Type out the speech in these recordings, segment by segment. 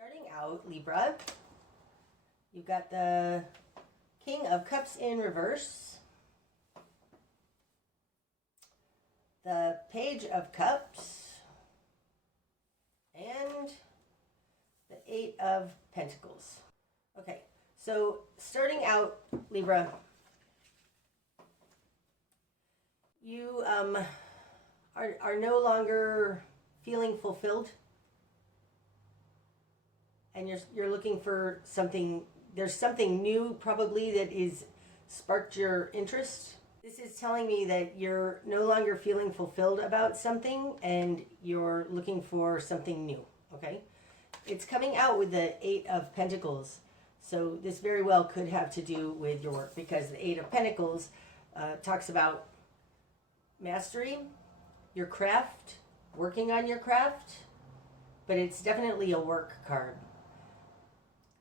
Starting out, Libra, you've got the King of Cups in reverse, the Page of Cups, and the Eight of Pentacles. Okay, so starting out, Libra, you are no longer feeling fulfilled, and you're looking for something. There's something new probably that is sparked your interest. This is telling me that you're no longer feeling fulfilled about something and you're looking for something new. Okay, it's coming out with the Eight of Pentacles, so this very well could have to do with your work, because the Eight of Pentacles talks about mastery, your craft, working on your craft, but it's definitely a work card.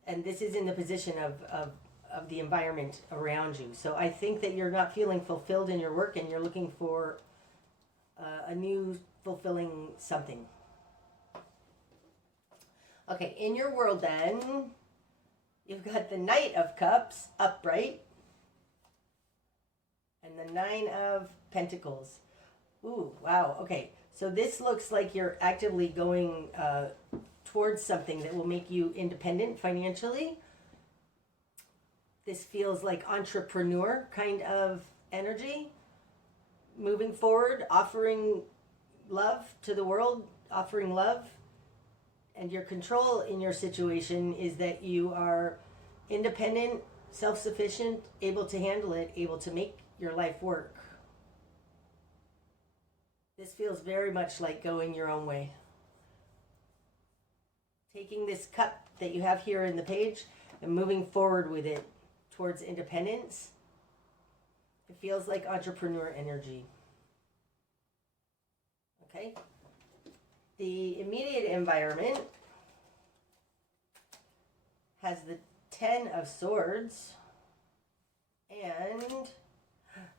And this is in the position of the environment around you. So I think that you're not feeling fulfilled in your work and you're looking for a new fulfilling something. Okay, in your world then, you've got the Knight of Cups upright and the Nine of Pentacles. Ooh, wow. Okay, so this looks like you're actively going towards something that will make you independent financially. This feels like entrepreneur kind of energy. Moving forward, offering love to the world, offering love. And your control in your situation is that you are independent, self-sufficient, able to handle it, able to make your life work. This feels very much like going your own way. Taking this cup that you have here in the page and moving forward with it towards independence. It feels like entrepreneur energy. Okay. The immediate environment has the Ten of Swords and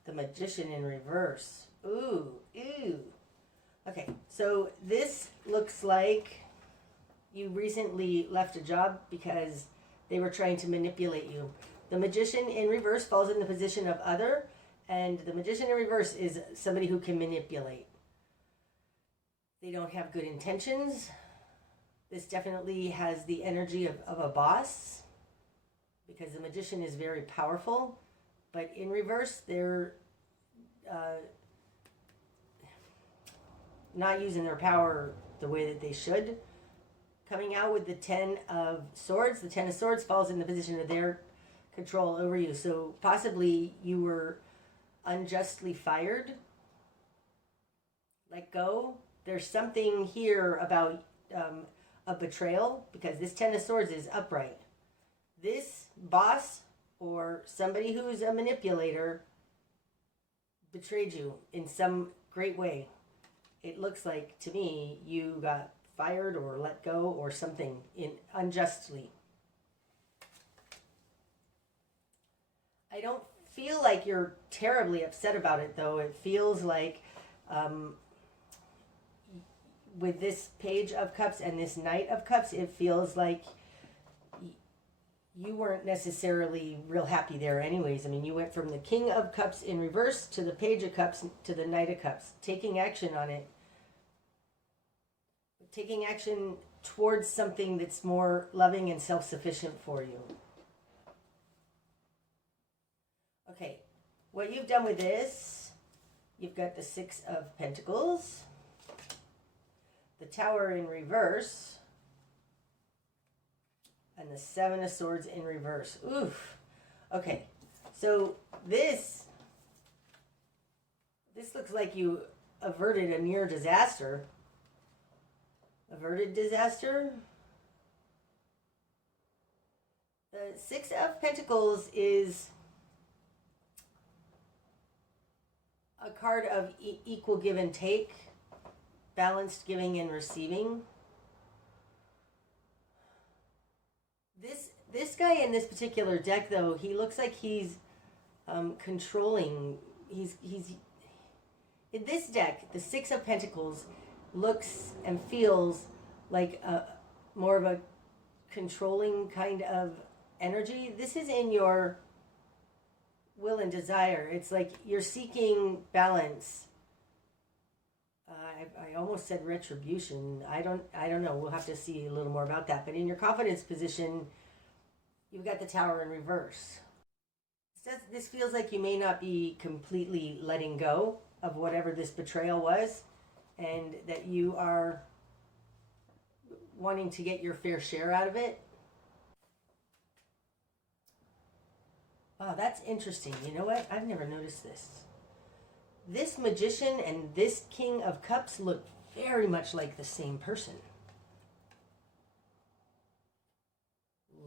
the Magician in reverse. Ooh, ooh. Okay, so this looks like you recently left a job because they were trying to manipulate you. The Magician in reverse falls in the position of other, and the Magician in reverse is somebody who can manipulate. They don't have good intentions. This definitely has the energy of a boss, because the Magician is very powerful, but in reverse, they're not using their power the way that they should. Coming out with the Ten of Swords. The Ten of Swords falls in the position of their control over you. So possibly you were unjustly fired. Let go. There's something here about a betrayal, because this Ten of Swords is upright. This boss or somebody who's a manipulator betrayed you in some great way. It looks like to me you got fired or let go or something unjustly. I don't feel like you're terribly upset about it, though. It feels like with this Page of Cups and this Knight of Cups, it feels like you weren't necessarily real happy there anyways. I mean, you went from the King of Cups in reverse to the Page of Cups to the Knight of Cups, taking action on it. Taking action towards something that's more loving and self-sufficient for you. Okay, what you've done with this, you've got the Six of Pentacles, the Tower in reverse, and the Seven of Swords in reverse. Oof. Okay, so this looks like you averted a near disaster. Averted disaster. The Six of Pentacles is a card of equal give and take, balanced giving and receiving. This guy in this particular deck, though, he looks like he's controlling. He's in this deck. The Six of Pentacles looks and feels like more of a controlling kind of energy. This is in your will and desire. It's like you're seeking balance. I almost said retribution. I don't know. We'll have to see a little more about that. But in your confidence position, you've got the Tower in reverse. This feels like you may not be completely letting go of whatever this betrayal was, and that you are wanting to get your fair share out of it. Wow, that's interesting. You know what? I've never noticed this. This Magician and this King of Cups look very much like the same person.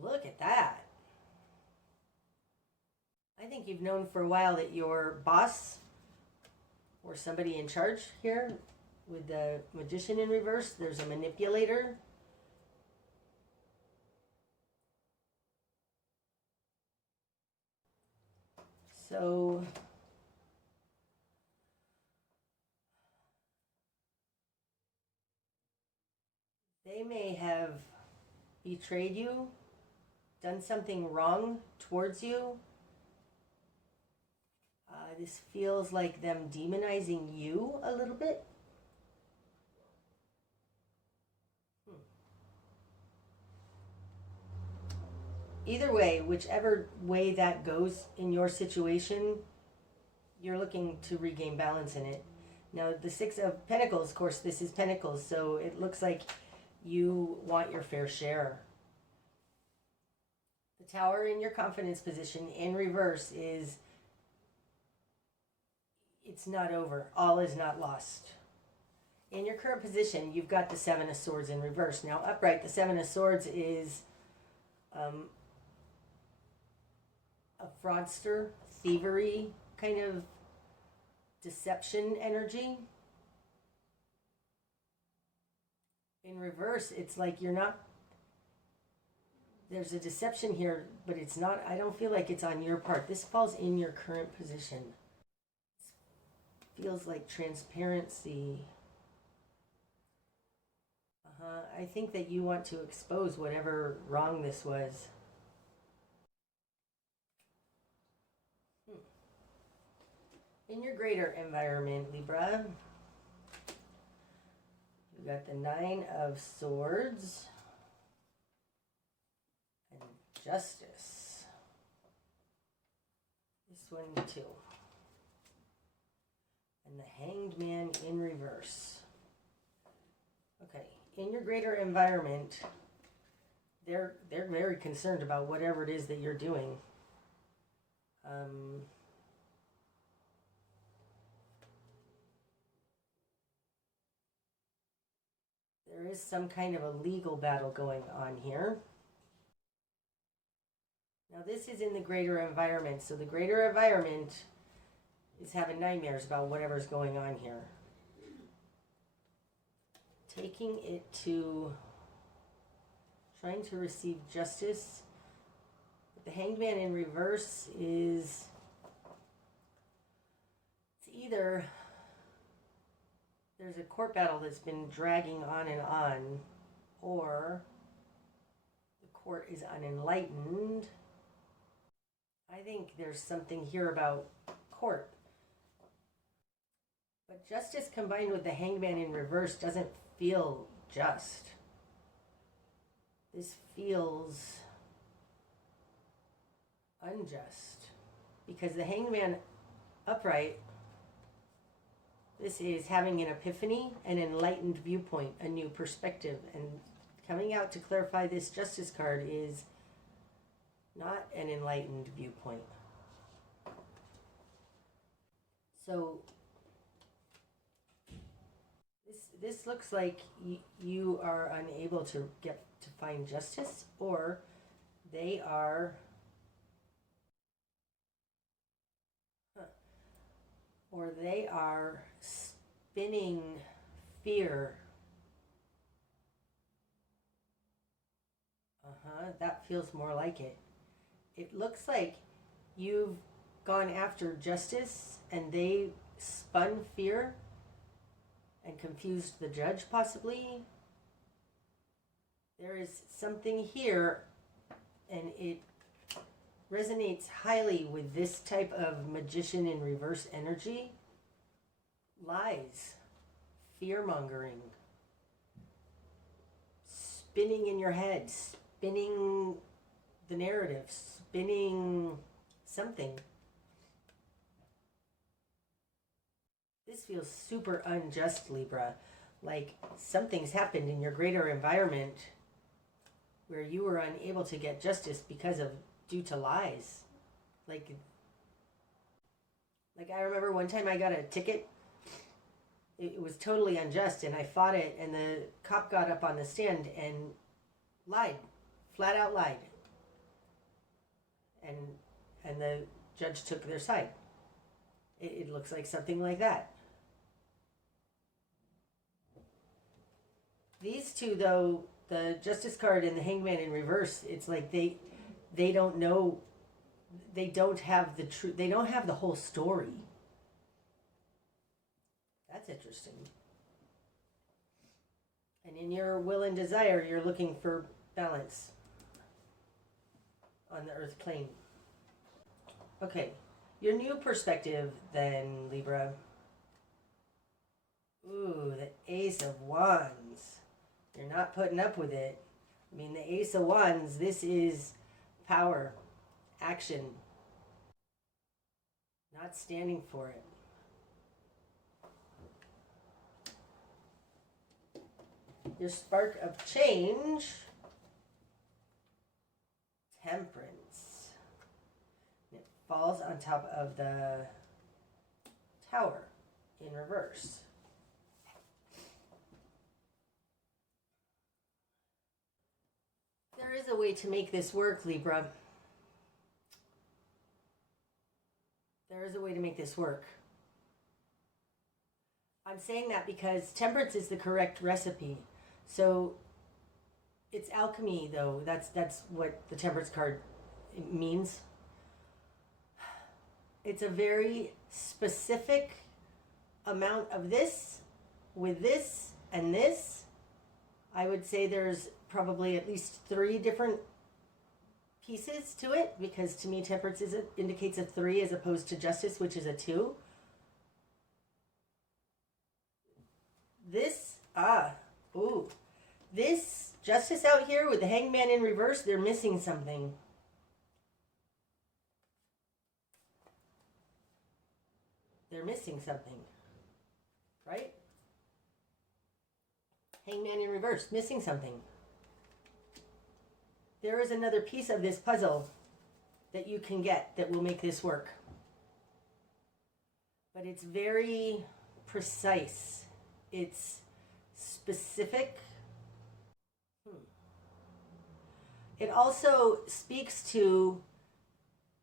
Look at that. I think you've known for a while that your boss or somebody in charge here with the Magician in reverse, there's a manipulator. So they may have betrayed you, done something wrong towards you. This feels like them demonizing you a little bit. Either way, whichever way that goes in your situation, you're looking to regain balance in it. Now, the Six of Pentacles, of course, this is Pentacles, so it looks like you want your fair share. The Tower in your confidence position in reverse is, it's not over. All is not lost. In your current position, you've got the Seven of Swords in reverse. Now, upright, the Seven of Swords is a fraudster, thievery, kind of deception energy. In reverse, it's like you're not, there's a deception here, but it's not, I don't feel like it's on your part. This falls in your current position. It feels like transparency. I think that you want to expose whatever wrong this was. In your greater environment, Libra, you got the Nine of Swords and Justice. This one too. And the Hanged Man in reverse. Okay, in your greater environment, they're very concerned about whatever it is that you're doing. There is some kind of a legal battle going on here. Now this is in the greater environment. So the greater environment is having nightmares about whatever's going on here. Taking it to trying to receive justice. But the Hanged Man in reverse is, it's either there's a court battle that's been dragging on, or the court is unenlightened. I think there's something here about court. But justice combined with the Hanged Man in reverse doesn't feel just. This feels unjust. Because the Hanged Man upright, this is having an epiphany, an enlightened viewpoint, a new perspective. And coming out to clarify this Justice card is not an enlightened viewpoint. So this looks like you are unable to get to find justice, or they are spinning fear. That feels more like it. It looks like you've gone after justice and they spun fear and confused the judge, possibly. There is something here, and it resonates highly with this type of magician in reverse energy. Lies, fear-mongering, spinning in your head, spinning the narrative, spinning something. This feels super unjust, Libra. Like something's happened in your greater environment where you were unable to get justice due to lies. Like I remember one time I got a ticket. It was totally unjust, and I fought it, and the cop got up on the stand and lied, flat out lied. And the judge took their side. It looks like something like that. These two, though, the Justice card and the Hangman in reverse, it's like they don't know, they don't have the truth, they don't have the whole story. That's interesting. And in your will and desire, you're looking for balance on the earth plane. Okay, your new perspective then, Libra. Ooh, the Ace of Wands. You're not putting up with it. I mean, the Ace of Wands, this is power, action, not standing for it. Your spark of change, Temperance. It falls on top of the Tower in reverse. There is a way to make this work, Libra. There is a way to make this work. I'm saying that because temperance is the correct recipe. So it's alchemy, though. That's what the temperance card means. It's a very specific amount of this with this and this. I would say there's probably at least 3 different pieces to it, because to me temperance indicates a 3 as opposed to justice, which is a 2. This justice out here with the Hangman in reverse, they're missing something. They're missing something, right? Hangman in reverse, missing something. There is another piece of this puzzle that you can get that will make this work. But it's very precise. It's specific. It also speaks to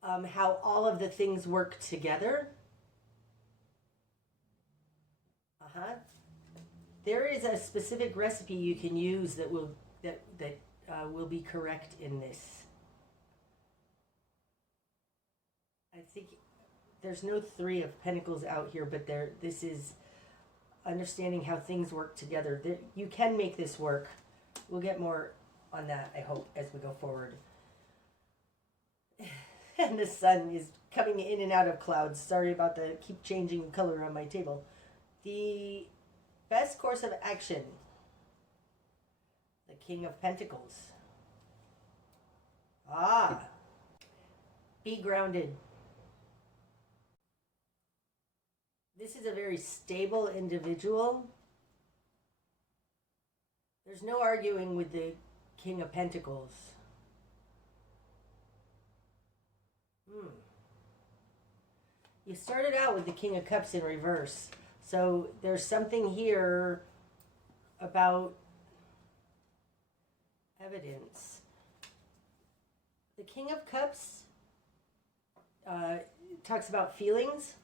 how all of the things work together. There is a specific recipe you can use that will be correct in this. I think there's no 3 of Pentacles out here, but this is understanding how things work together. You can make this work. We'll get more on that, I hope, as we go forward. And the sun is coming in and out of clouds. Sorry about the keep changing color on my table. The best course of action. The King of Pentacles. Be grounded. This is a very stable individual. There's no arguing with the King of Pentacles. You started out with the King of Cups in reverse. So there's something here about evidence. The King of Cups talks about feelings.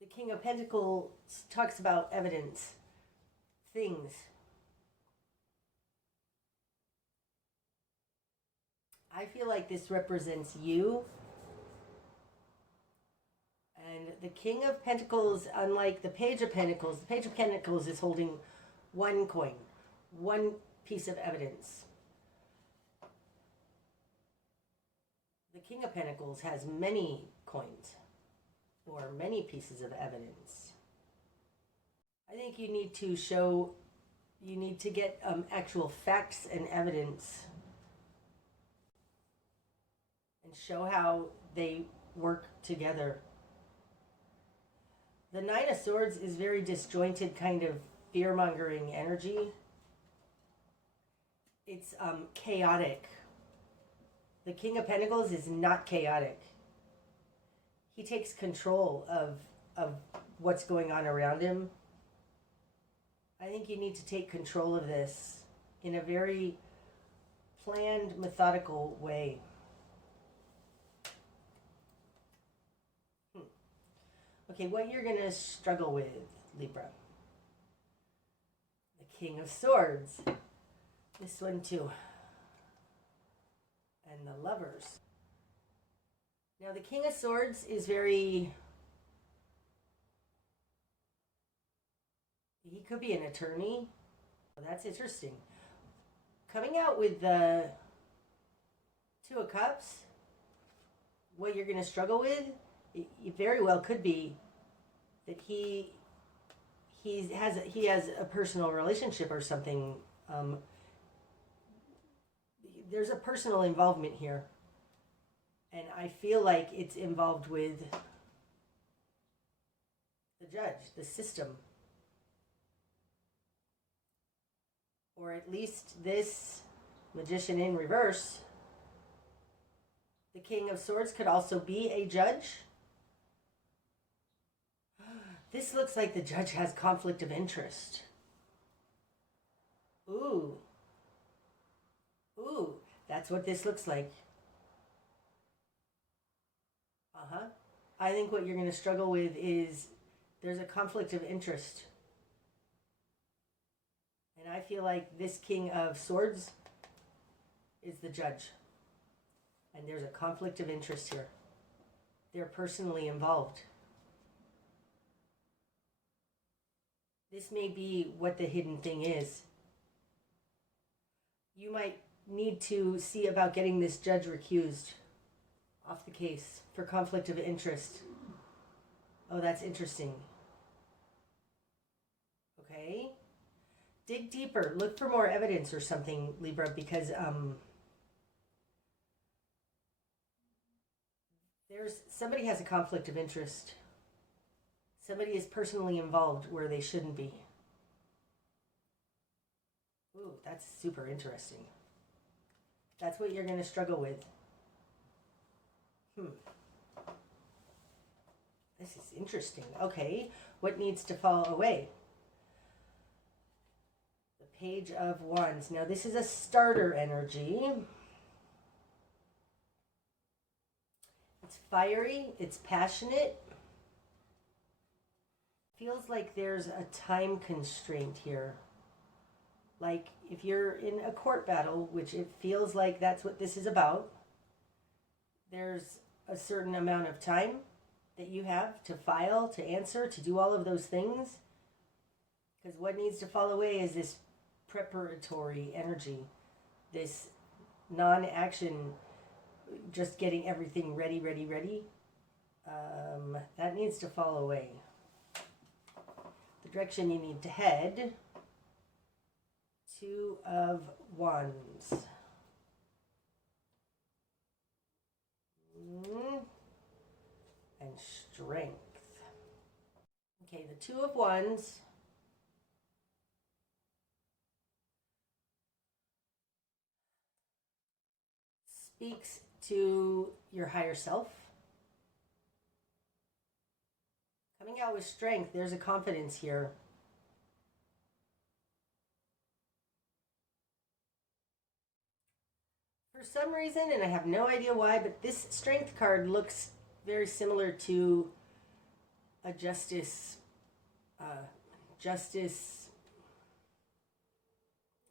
The King of Pentacles talks about evidence, things. I feel like this represents you. And the King of Pentacles, unlike the Page of Pentacles is holding one coin, one piece of evidence. The King of Pentacles has many coins or many pieces of evidence. I think you need to get actual facts and evidence and show how they work together. The Nine of Swords is very disjointed, kind of fear-mongering energy. It's chaotic. The King of Pentacles is not chaotic. He takes control of what's going on around him. I think you need to take control of this in a very planned, methodical way. Okay, what you're going to struggle with, Libra. The King of Swords. This one too. And the Lovers. Now, the King of Swords is very... He could be an attorney. Well, that's interesting. Coming out with the Two of Cups, what you're going to struggle with, it very well could be that he has a personal relationship or something. There's a personal involvement here, and I feel like it's involved with the judge, the system, or at least this Magician in reverse. The King of Swords could also be a judge. This looks like the judge has conflict of interest. Ooh. Ooh, that's what this looks like. I think what you're going to struggle with is there's a conflict of interest. And I feel like this King of Swords is the judge. And there's a conflict of interest here. They're personally involved. This may be what the hidden thing is. You might need to see about getting this judge recused off the case for conflict of interest. Oh, that's interesting. Okay. Dig deeper. Look for more evidence or something, Libra, because somebody has a conflict of interest. Somebody is personally involved where they shouldn't be. Ooh, that's super interesting. That's what you're going to struggle with. This is interesting. Okay, what needs to fall away? The Page of Wands. Now, this is a starter energy. It's fiery. It's passionate. Feels like there's a time constraint here. Like if you're in a court battle, which it feels like that's what this is about, there's a certain amount of time that you have to file, to answer, to do all of those things. Because what needs to fall away is this preparatory energy, this non-action, just getting everything ready. That needs to fall away. The direction you need to head. Two of Wands. And Strength. Okay, the Two of Wands. Speaks to your higher self. Coming out with Strength, there's a confidence here. For some reason, and I have no idea why, but this Strength card looks very similar to a justice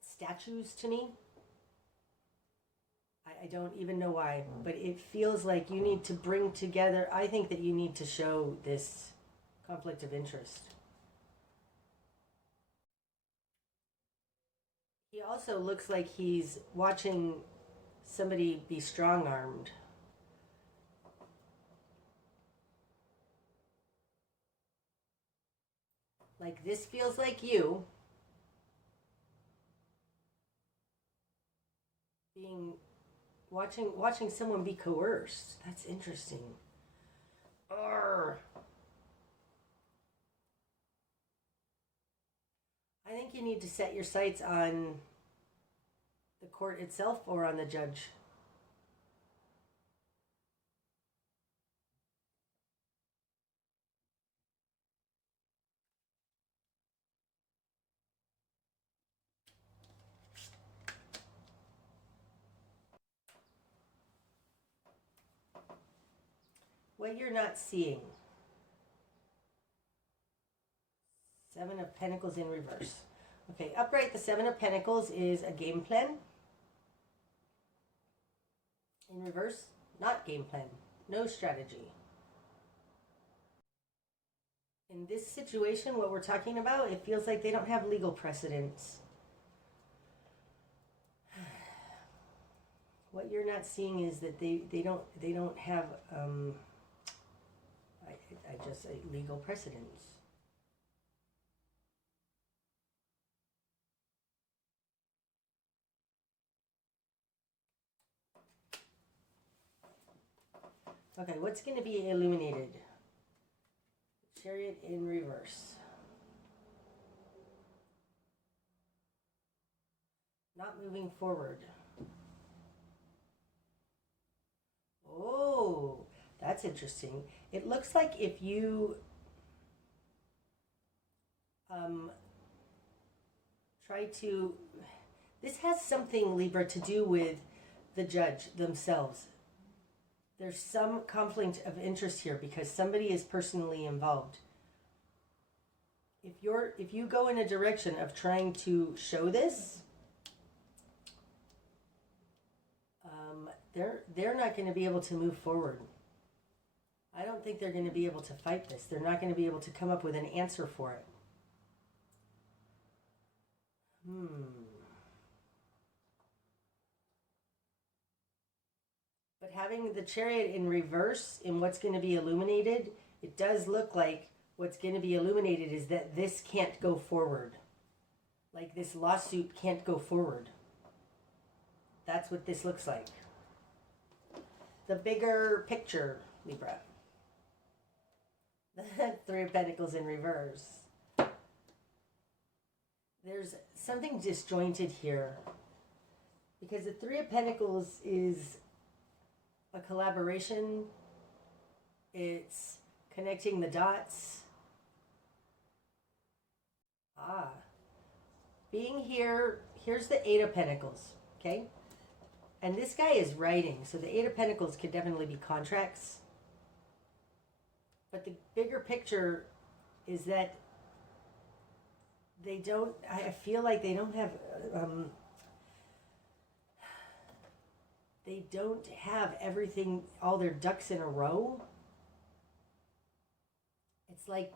statues to me. I don't even know why, but it feels like you need to bring together, I think that you need to show this conflict of interest. He also looks like he's watching somebody be strong-armed. Like this feels like you being watching someone be coerced. That's interesting. Arr. I think you need to set your sights on the court itself or on the judge. What you're not seeing. Seven of Pentacles in reverse. Okay, upright, the Seven of Pentacles is a game plan. In reverse, not game plan. No strategy. In this situation, what we're talking about, it feels like they don't have legal precedence. What you're not seeing is that they don't have I just say legal precedence. Okay, what's going to be illuminated? Chariot in reverse. Not moving forward. Oh, that's interesting. It looks like if you try to... This has something, Libra, to do with the judge themselves. There's some conflict of interest here because somebody is personally involved. If you go in a direction of trying to show this, they're not going to be able to move forward. I don't think they're going to be able to fight this. They're not going to be able to come up with an answer for it. But having the Chariot in reverse in what's going to be illuminated, it does look like what's going to be illuminated is that this can't go forward. Like this lawsuit can't go forward. That's what this looks like. The bigger picture, Libra. The Three of Pentacles in reverse. There's something disjointed here. Because the Three of Pentacles is a collaboration. It's connecting the dots. Being here, here's the Eight of Pentacles, okay? And this guy is writing, so the Eight of Pentacles could definitely be contracts. But the bigger picture is that they don't, I feel like they don't have everything, all their ducks in a row. It's like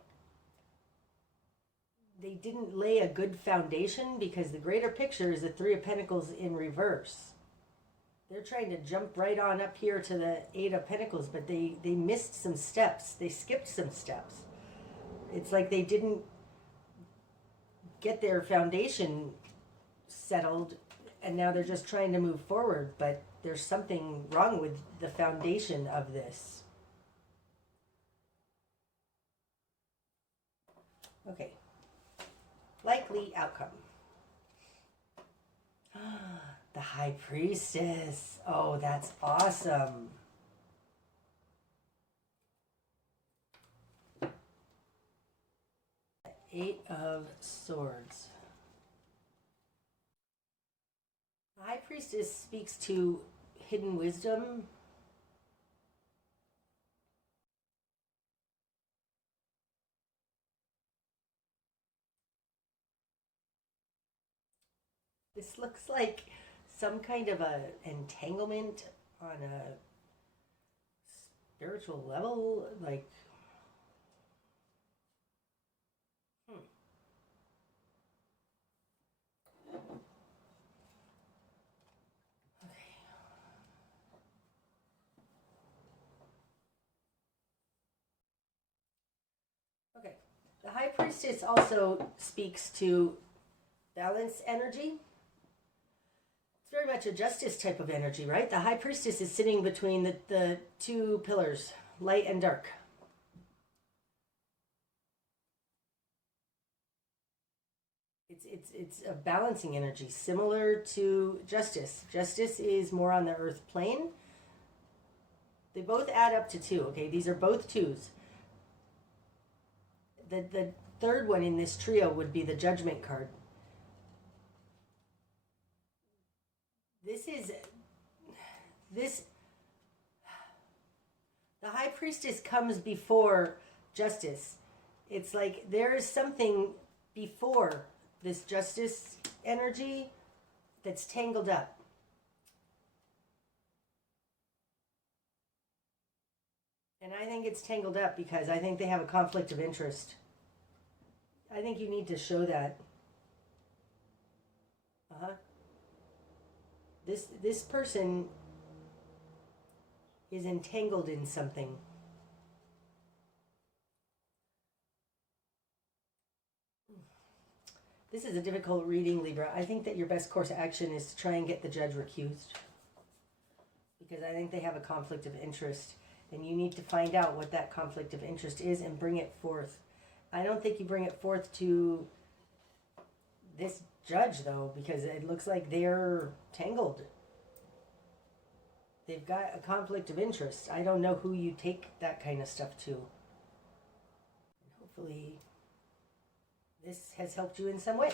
they didn't lay a good foundation because the greater picture is the Three of Pentacles in reverse. They're trying to jump right on up here to the Eight of Pentacles, but they missed some steps. They skipped some steps. It's like they didn't get their foundation settled, and now they're just trying to move forward, but there's something wrong with the foundation of this. Okay. Likely outcome. The High Priestess. Oh, that's awesome. Eight of Swords. The High Priestess speaks to hidden wisdom. This looks like some kind of a entanglement on a spiritual level, like The High Priestess also speaks to balance energy. It's very much a justice type of energy, right? The High Priestess is sitting between the two pillars, light and dark. It's a balancing energy, similar to justice. Justice is more on the earth plane. They both add up to 2, okay? These are both 2s. The third one in this trio would be the Judgment card. The High Priestess comes before justice. It's like there is something before this justice energy that's tangled up. And I think it's tangled up because I think they have a conflict of interest. I think you need to show that. This person is entangled in something. This is a difficult reading, Libra. I think that your best course of action is to try and get the judge recused. Because I think they have a conflict of interest. And you need to find out what that conflict of interest is and bring it forth. I don't think you bring it forth to this judge, though, because it looks like they're tangled. They've got a conflict of interest. I don't know who you take that kind of stuff to. Hopefully, this has helped you in some way.